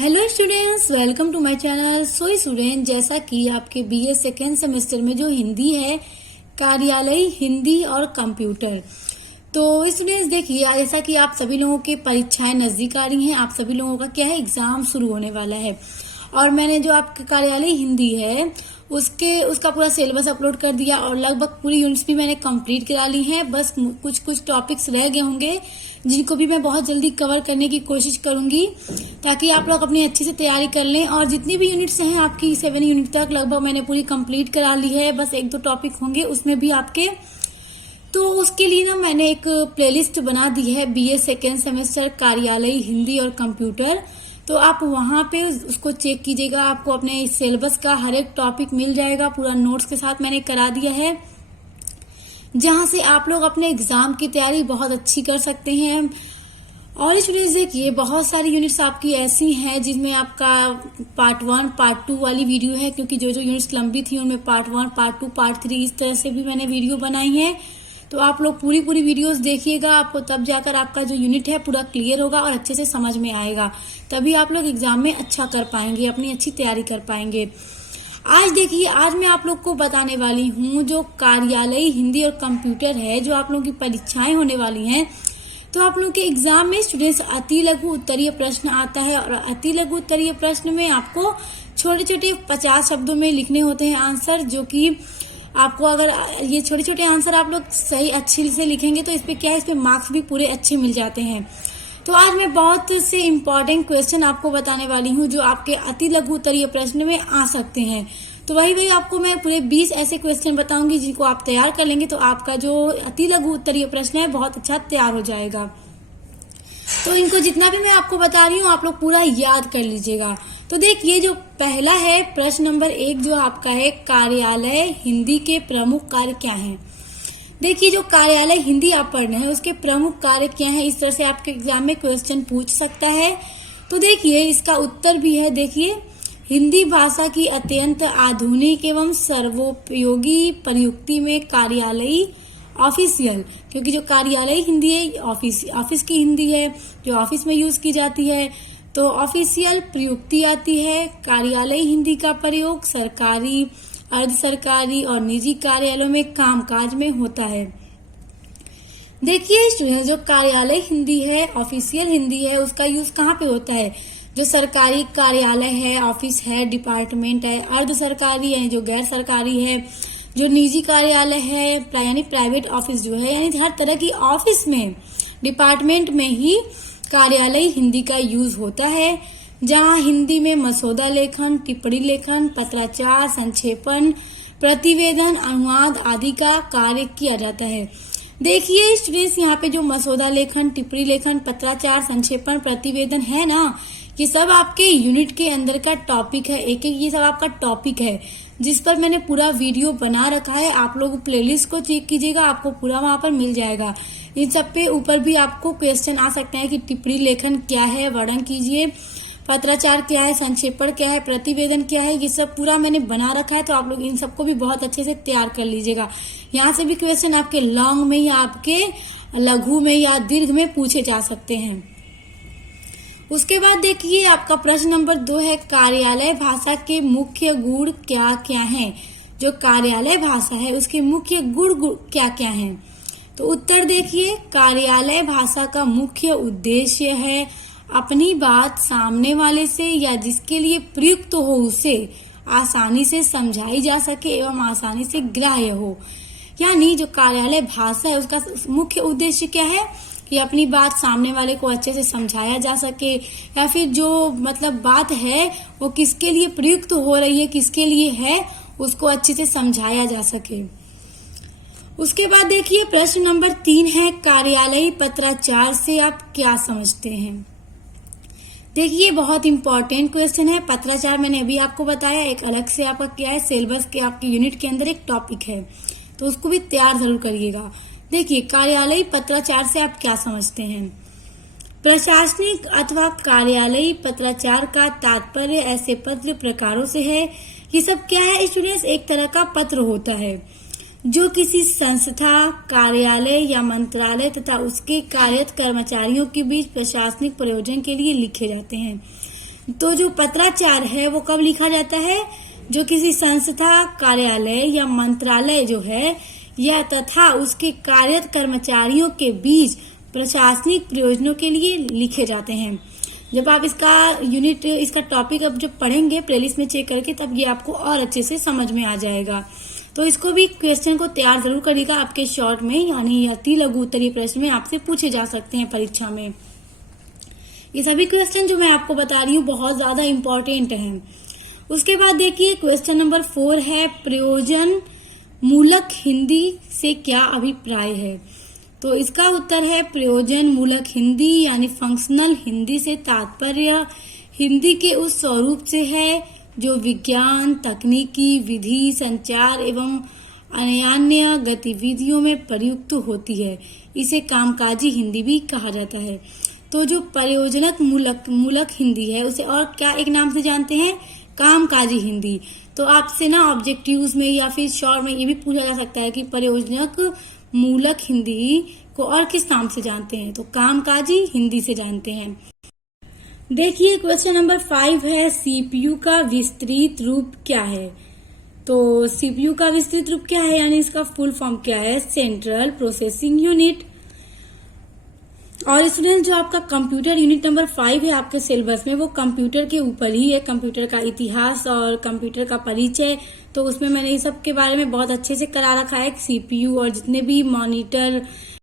Hello students, welcome to my channel. So student, जैसा कि आपके बीए सेकेंड सेमेस्टर में जो हिंदी है, कार्यालय हिंदी और कंप्यूटर। तो स्टूडेंट्स देखिए, जैसा कि आप सभी लोगों की परीक्षाएं नजदीक आ रही हैं, आप सभी लोगों का क्या है, एग्जाम शुरू होने वाला है। और मैंने जो आपके कार्यालय हिंदी है उसका पूरा सिलेबस अपलोड कर दिया और लगभग पूरी यूनिट्स भी मैंने कंप्लीट करा ली हैं। बस कुछ कुछ टॉपिक्स रह गए होंगे जिनको भी मैं बहुत जल्दी कवर करने की कोशिश करूंगी, ताकि आप लोग अपनी अच्छी से तैयारी कर लें। और जितनी भी यूनिट्स हैं आपकी 7 यूनिट तक लगभग मैंने पूरी कंप्लीट करा ली है। बस 1-2 टॉपिक होंगे उसमें भी आपके, तो उसके लिए ना मैंने एक प्लेलिस्ट बना दी है, बीए सेकेंड सेमेस्टर कार्यालय हिंदी और कंप्यूटर। तो आप वहां पे उसको चेक कीजिएगा, आपको अपने सिलेबस का हर एक टॉपिक मिल जाएगा, पूरा नोट्स के साथ मैंने करा दिया है, जहां से आप लोग अपने एग्जाम की तैयारी बहुत अच्छी कर सकते हैं। और स्टूडेंट्स देखिए, बहुत सारी यूनिट्स आपकी ऐसी हैं जिसमें आपका पार्ट 1 पार्ट 2 वाली वीडियो है, क्योंकि जो जो यूनिट्स लंबी थी उनमें पार्ट 1 पार्ट 2 पार्ट 3 इस तरह से भी मैंने वीडियो बनाई है। तो आप लोग पूरी वीडियोस देखिएगा, आपको तब जाकर आपका जो यूनिट है पूरा क्लियर होगा और अच्छे से समझ में आएगा, तभी आप लोग एग्जाम में अच्छा कर पाएंगे, अपनी अच्छी तैयारी कर पाएंगे। आज देखिए, आज मैं आप लोग को बताने वाली हूँ जो कार्यालय हिंदी और कंप्यूटर है, जो आप लोगों की परीक्षाएं होने वाली हैं। तो आप लोग के एग्जाम में स्टूडेंट्स अति लघु उत्तरीय प्रश्न आता है, और अति लघु उत्तरीय प्रश्न में आपको छोटे छोटे 50 शब्दों में लिखने होते हैं आंसर, जो कि आपको अगर ये छोटे छोटे आंसर आप लोग सही अच्छे से लिखेंगे तो इस पे क्या है, इस पे मार्क्स भी पूरे अच्छे मिल जाते हैं। तो आज मैं बहुत से इम्पोर्टेंट क्वेश्चन आपको बताने वाली हूँ जो आपके अति लघु उत्तरीय प्रश्न में आ सकते हैं। तो वही आपको मैं पूरे 20 ऐसे क्वेश्चन बताऊंगी जिनको आप तैयार कर लेंगे तो आपका जो अति लघु उत्तरीय प्रश्न है बहुत अच्छा तैयार हो जाएगा। तो इनको जितना भी मैं आपको बता रही हूँ आप लोग पूरा याद कर लीजिएगा। तो देखिए, जो पहला है प्रश्न नंबर 1 जो आपका है, कार्यालय हिंदी के प्रमुख कार्य क्या हैं। देखिए, जो कार्यालय हिंदी आप पढ़ रहे हैं उसके प्रमुख कार्य क्या हैं, इस तरह से आपके एग्जाम में क्वेश्चन पूछ सकता है। तो देखिए, इसका उत्तर भी है, देखिए, हिंदी भाषा की अत्यंत आधुनिक एवं सर्वोपयोगी प्रयुक्ति में कार्यालयी ऑफिशियल, क्योंकि जो कार्यालय हिंदी है ऑफिस की हिंदी है जो ऑफिस में यूज की जाती है, तो ऑफिशियल प्रयुक्ति आती है। कार्यालय हिंदी का प्रयोग सरकारी, अर्ध सरकारी और निजी कार्यालयों में कामकाज में होता है। देखिए स्टूडेंट, जो कार्यालय हिंदी है, ऑफिशियल हिंदी है, उसका यूज कहाँ पे होता है, जो सरकारी कार्यालय है, ऑफिस है, डिपार्टमेंट है, अर्ध सरकारी यानी जो गैर सरकारी है, जो निजी कार्यालय है यानी प्राइवेट ऑफिस जो है, यानी हर तरह की ऑफिस में, डिपार्टमेंट में ही कार्यालय हिंदी का यूज होता है, जहां हिंदी में मसौदा लेखन, टिप्पणी लेखन, पत्राचार, संक्षेपण, प्रतिवेदन, अनुवाद आदि का कार्य किया जाता है। देखिए स्टूडेंट्स, यहाँ पे जो मसौदा लेखन, टिप्पणी लेखन, पत्राचार, संक्षेपण, प्रतिवेदन है ना, ये सब आपके यूनिट के अंदर का टॉपिक है। एक एक ये सब आपका टॉपिक है जिस पर मैंने पूरा वीडियो बना रखा है। आप लोग प्लेलिस्ट को चेक कीजिएगा, आपको पूरा वहां पर मिल जाएगा। इन सब पे ऊपर भी आपको क्वेश्चन आ सकते हैं कि टिप्पणी लेखन क्या है, वर्णन कीजिए, पत्राचार क्या है, संक्षेपण क्या है, प्रतिवेदन क्या है, ये सब पूरा मैंने बना रखा है। तो आप लोग इन सबको भी बहुत अच्छे से तैयार कर लीजिएगा। यहाँ से भी क्वेश्चन आपके लॉन्ग में या आपके लघु में या दीर्घ में पूछे जा सकते हैं। उसके बाद देखिए, आपका प्रश्न नंबर 2 है, कार्यालय भाषा के मुख्य गुण क्या क्या हैं। जो कार्यालय भाषा है उसके मुख्य गुण क्या क्या हैं। तो उत्तर देखिए, कार्यालय भाषा का मुख्य उद्देश्य है अपनी बात सामने वाले से या जिसके लिए प्रयुक्त हो उसे आसानी से समझाई जा सके एवं आसानी से ग्राह्य हो। यानी जो कार्यालय भाषा है उसका मुख्य उद्देश्य क्या है कि अपनी बात सामने वाले को अच्छे से समझाया जा सके, या फिर जो मतलब बात है वो किसके लिए प्रयुक्त हो रही है, किसके लिए है, उसको अच्छे से समझाया जा सके। उसके बाद देखिए, प्रश्न नंबर 3 है, कार्यालयी पत्राचार से आप क्या समझते हैं। देखिए, बहुत इंपॉर्टेंट क्वेश्चन है। पत्राचार मैंने अभी आपको बताया, एक अलग से आपका क्या है, सिलेबस के आपके यूनिट के अंदर एक टॉपिक है, तो उसको भी तैयार जरूर करिएगा। देखिए, कार्यालयी पत्राचार से आप क्या समझते हैं। प्रशासनिक अथवा कार्यालयी पत्राचार का तात्पर्य ऐसे पत्र प्रकारों से है। ये सब क्या है स्टूडेंट्स, एक तरह का पत्र होता है जो किसी संस्था, कार्यालय या मंत्रालय तथा उसके कार्यरत कर्मचारियों के बीच प्रशासनिक प्रयोजन के लिए लिखे जाते हैं। तो जो पत्राचार है वो कब लिखा जाता है? जो किसी संस्था, कार्यालय या मंत्रालय जो है या तथा उसके कार्यरत कर्मचारियों के बीच प्रशासनिक प्रयोजनों के लिए लिखे जाते हैं। जब आप इसका टॉपिक अब जब पढ़ेंगे प्लेलिस्ट में चेक करके, तब ये आपको और अच्छे से समझ में आ जाएगा। तो इसको भी क्वेश्चन को तैयार जरूर करिएगा, आपके शॉर्ट में यानी अति लघु उत्तरीय प्रश्न में आपसे पूछे जा सकते हैं परीक्षा में। ये सभी क्वेश्चन जो मैं आपको बता रही हूँ बहुत ज्यादा इम्पोर्टेंट हैं। उसके बाद देखिए क्वेश्चन नंबर 4 है, प्रयोजन मूलक हिंदी से क्या अभिप्राय है? तो इसका उत्तर है प्रयोजन मूलक हिंदी यानी फंक्शनल हिंदी से तात्पर्य हिंदी के उस स्वरूप से है जो विज्ञान, तकनीकी, विधि, संचार एवं अन्य गतिविधियों में प्रयुक्त होती है। इसे कामकाजी हिंदी भी कहा जाता है। तो जो प्रयोजनक मूलक हिंदी है उसे और क्या एक नाम से जानते हैं? कामकाजी हिंदी। तो आपसे ना ऑब्जेक्टिव्स में या फिर शॉर्ट में ये भी पूछा जा सकता है कि प्रयोजनक मूलक हिंदी को और किस नाम से जानते हैं? तो कामकाजी हिंदी से जानते हैं। देखिए क्वेश्चन नंबर 5 है, सीपीयू का विस्तृत रूप क्या है? तो सीपीयू का विस्तृत रूप क्या है यानी इसका फुल फॉर्म क्या है? Central processing unit. और स्टूडेंट जो आपका कंप्यूटर यूनिट नंबर 5 है आपके सिलेबस में, वो कंप्यूटर के ऊपर ही है, कंप्यूटर का इतिहास और कंप्यूटर का परिचय। तो उसमें मैंने इस सब के बारे में बहुत अच्छे से करा रखा है। सीपीयू और जितने भी मॉनिटर,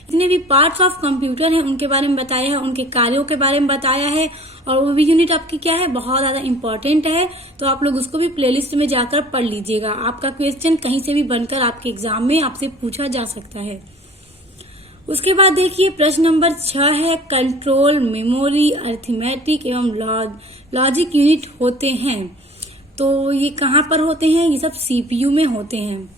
जितने भी पार्ट्स ऑफ कंप्यूटर हैं उनके बारे में बताया है, उनके कार्यों के बारे में बताया है। और वो भी यूनिट आपकी क्या है, बहुत ज्यादा इंपॉर्टेंट है। तो आप लोग उसको भी प्लेलिस्ट में जाकर पढ़ लीजिएगा। आपका क्वेश्चन कहीं से भी बनकर आपके एग्जाम में आपसे पूछा जा सकता है। उसके बाद देखिए प्रश्न नंबर 6 है, कंट्रोल, मेमोरी, अरिथमेटिक एवं लॉजिक यूनिट होते हैं। तो ये कहाँ पर होते हैं? ये सब सीपीयू में होते हैं।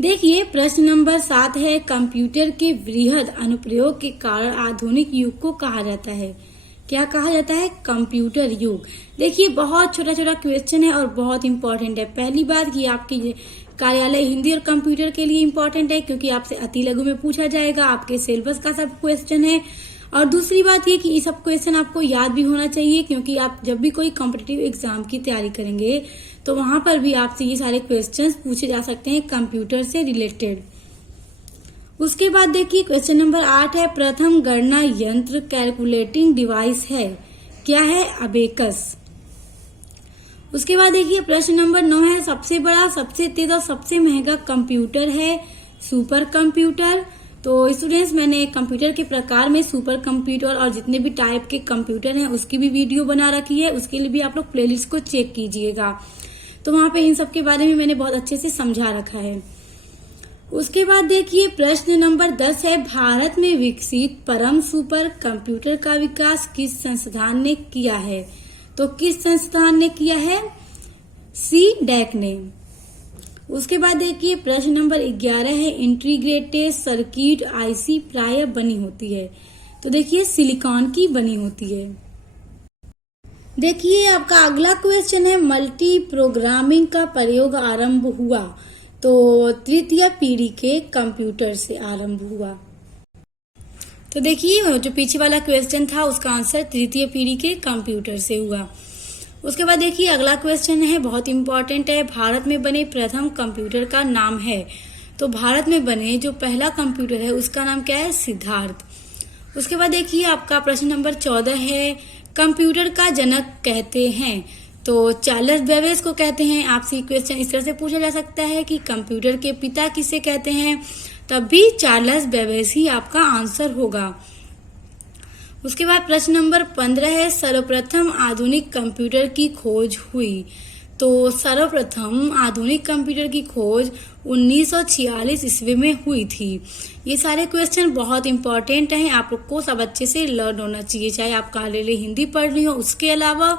देखिए प्रश्न नंबर 7 है, कंप्यूटर के वृहद अनुप्रयोग के कारण आधुनिक युग को कहा जाता है। क्या कहा जाता है? कंप्यूटर युग। देखिए बहुत छोटा छोटा क्वेश्चन है और बहुत इंपॉर्टेंट है। पहली बात ये आपकी कार्यालय हिंदी और कंप्यूटर के लिए इंपॉर्टेंट है क्योंकि आपसे अति लघु में पूछा जाएगा, आपके सिलेबस का सब क्वेश्चन है। और दूसरी बात ये कि ये सब क्वेश्चन आपको याद भी होना चाहिए क्योंकि आप जब भी कोई कॉम्पिटिटिव एग्जाम की तैयारी करेंगे तो वहां पर भी आपसे ये सारे क्वेश्चंस पूछे जा सकते हैं कंप्यूटर से रिलेटेड। उसके बाद देखिए क्वेश्चन नंबर 8 है, प्रथम गणना यंत्र कैलकुलेटिंग डिवाइस है। क्या है? अबेकस। उसके बाद देखिए प्रश्न नंबर 9 है, सबसे बड़ा, सबसे तेज और सबसे महंगा कंप्यूटर है सुपर कंप्यूटर। तो स्टूडेंट्स मैंने कंप्यूटर के प्रकार में सुपर कंप्यूटर और जितने भी टाइप के कंप्यूटर हैं उसकी भी वीडियो बना रखी है, उसके लिए भी आप लोग प्लेलिस्ट को चेक कीजिएगा। तो वहां पे इन सब के बारे में मैंने बहुत अच्छे से समझा रखा है। उसके बाद देखिए प्रश्न नंबर 10 है, भारत में विकसित परम सुपर कंप्यूटर का विकास किस संस्थान ने किया है? तो किस संस्थान ने किया है? CDAC ने। उसके बाद देखिए प्रश्न नंबर 11 है, इंटीग्रेटेड सर्किट आईसी प्राय बनी होती है। तो देखिए सिलिकॉन की बनी होती है। देखिए आपका अगला क्वेश्चन है, मल्टी प्रोग्रामिंग का प्रयोग आरंभ हुआ। तो तृतीय पीढ़ी के कंप्यूटर से आरंभ हुआ। तो देखिए जो पीछे वाला क्वेश्चन था उसका आंसर तृतीय पीढ़ी के कंप्यूटर से हुआ। उसके बाद देखिए अगला क्वेश्चन है, बहुत इंपॉर्टेंट है, भारत में बने प्रथम कंप्यूटर का नाम है। तो भारत में बने जो पहला कंप्यूटर है उसका नाम क्या है? सिद्धार्थ। उसके बाद देखिए आपका प्रश्न नंबर 14 है, कंप्यूटर का जनक कहते हैं। तो चार्ल्स बेबेज को कहते हैं। आपसे क्वेश्चन इस तरह से पूछा जा सकता है कि कंप्यूटर के पिता किसे कहते हैं? तब भी चार्ल्स बेबेज ही आपका आंसर होगा। उसके बाद प्रश्न नंबर 15 है, सर्वप्रथम आधुनिक कंप्यूटर की खोज हुई। तो सर्वप्रथम आधुनिक कंप्यूटर की खोज 1946 ईस्वी में हुई थी। ये सारे क्वेश्चन बहुत इंपॉर्टेंट हैं, आपको सब अच्छे से लर्न होना चाहिए, चाहे आप कार्यालय हिंदी पढ़ रही हो उसके अलावा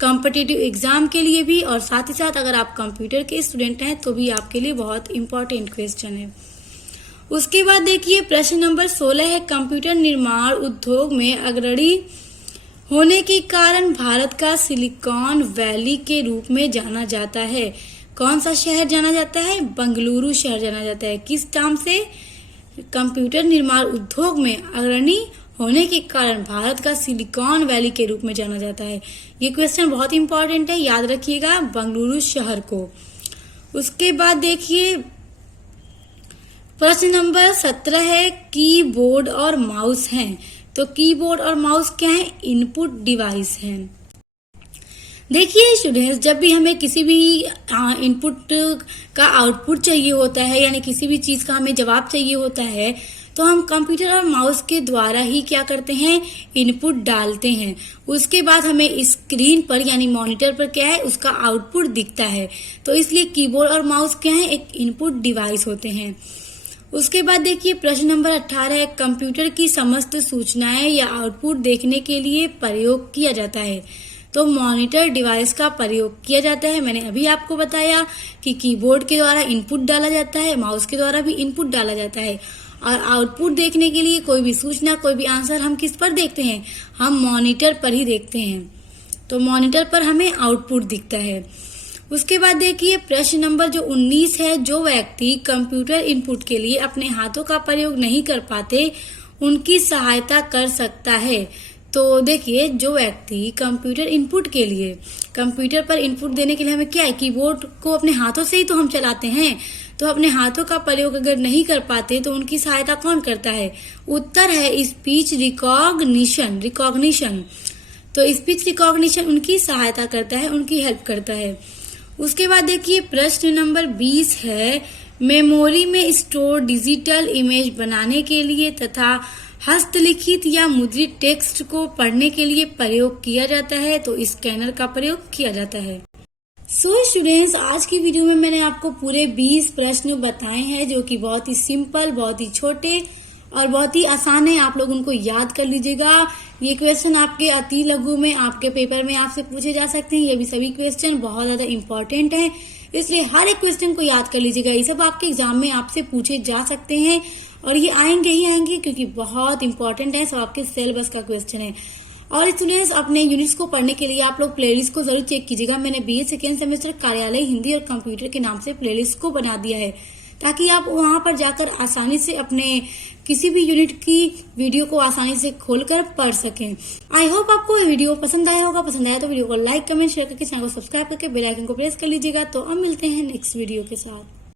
कॉम्पिटिटिव एग्जाम के लिए भी, और साथ ही साथ अगर आप कंप्यूटर के स्टूडेंट हैं तो भी आपके लिए बहुत इंपॉर्टेंट क्वेश्चन है। उसके बाद देखिए प्रश्न नंबर 16 है, कंप्यूटर निर्माण उद्योग में अग्रणी होने के कारण भारत का सिलिकॉन वैली के रूप में जाना जाता है। कौन सा शहर जाना जाता है? बेंगलुरु शहर जाना जाता है। किस नाम से? कंप्यूटर निर्माण उद्योग में अग्रणी होने के कारण भारत का सिलिकॉन वैली के रूप में जाना जाता है। ये क्वेश्चन बहुत इंपॉर्टेंट है, याद रखिएगा बेंगलुरु शहर को। उसके बाद देखिए प्रश्न नंबर 17 है कीबोर्ड और माउस हैं। तो कीबोर्ड और माउस क्या है? इनपुट डिवाइस हैं। देखिए स्टूडेंट्स, जब भी हमें किसी भी इनपुट का आउटपुट चाहिए होता है, यानी किसी भी चीज का हमें जवाब चाहिए होता है, तो हम कंप्यूटर और माउस के द्वारा ही क्या करते हैं? इनपुट डालते हैं। उसके बाद हमें स्क्रीन पर यानी मॉनिटर पर क्या है? उसका आउटपुट दिखता है। तो इसलिए कीबोर्ड और माउस क्या है? एक इनपुट डिवाइस होते हैं। उसके बाद देखिए प्रश्न नंबर 18 है कंप्यूटर की समस्त सूचनाएं या आउटपुट देखने के लिए प्रयोग किया जाता है। तो मॉनिटर डिवाइस का प्रयोग किया जाता है। मैंने अभी आपको बताया कि कीबोर्ड के द्वारा इनपुट डाला जाता है, माउस के द्वारा भी इनपुट डाला जाता है, और आउटपुट देखने के लिए कोई भी सूचना, कोई भी आंसर हम किस पर देखते हैं? हम मॉनिटर पर ही देखते हैं। तो मॉनिटर पर हमें आउटपुट दिखता है। उसके बाद देखिए प्रश्न नंबर जो 19 है, जो व्यक्ति कंप्यूटर इनपुट के लिए अपने हाथों का प्रयोग नहीं कर पाते उनकी सहायता कर सकता है। तो देखिए जो व्यक्ति कंप्यूटर इनपुट के लिए, कंप्यूटर पर इनपुट देने के लिए हमें क्या है? कीबोर्ड को अपने हाथों से ही तो हम चलाते हैं। तो अपने हाथों का प्रयोग अगर नहीं कर पाते तो उनकी सहायता कौन करता है? उत्तर है स्पीच रिकॉग्निशन। तो स्पीच रिकॉग्निशन उनकी सहायता करता है, उनकी हेल्प करता है। उसके बाद देखिए प्रश्न नंबर 20 है मेमोरी में स्टोर डिजिटल इमेज बनाने के लिए तथा हस्तलिखित या मुद्रित टेक्स्ट को पढ़ने के लिए प्रयोग किया जाता है। तो स्कैनर का प्रयोग किया जाता है। सो स्टूडेंट्स, आज की वीडियो में मैंने आपको पूरे 20 प्रश्न बताए हैं, जो कि बहुत ही सिंपल, बहुत ही छोटे और बहुत ही आसान है। आप लोग उनको याद कर लीजिएगा। ये क्वेश्चन आपके अति लघु में, आपके पेपर में आपसे पूछे जा सकते हैं। ये भी सभी क्वेश्चन बहुत ज्यादा इंपॉर्टेंट हैं, इसलिए हर एक क्वेश्चन को याद कर लीजिएगा। ये सब आपके एग्जाम में आपसे पूछे जा सकते हैं और ये आएंगे ही आएंगे, क्योंकि बहुत इंपॉर्टेंट है। सब आपके सिलेबस का क्वेश्चन है। और स्टूडेंट्स, अपने यूनिट्स को पढ़ने के लिए आप लोग प्लेलिस्ट को जरूर चेक कीजिएगा। मैंने बीए सेकेंड सेमेस्टर कार्यालय हिंदी और कंप्यूटर के नाम से प्लेलिस्ट को बना दिया है, ताकि आप वहां पर जाकर आसानी से अपने किसी भी यूनिट की वीडियो को आसानी से खोलकर पढ़ सकें। आई होप आपको ये वीडियो पसंद आया होगा। पसंद आया तो वीडियो को लाइक, कमेंट, शेयर करके चैनल को सब्सक्राइब करके बेल आइकन को प्रेस कर लीजिएगा। तो अब मिलते हैं नेक्स्ट वीडियो के साथ।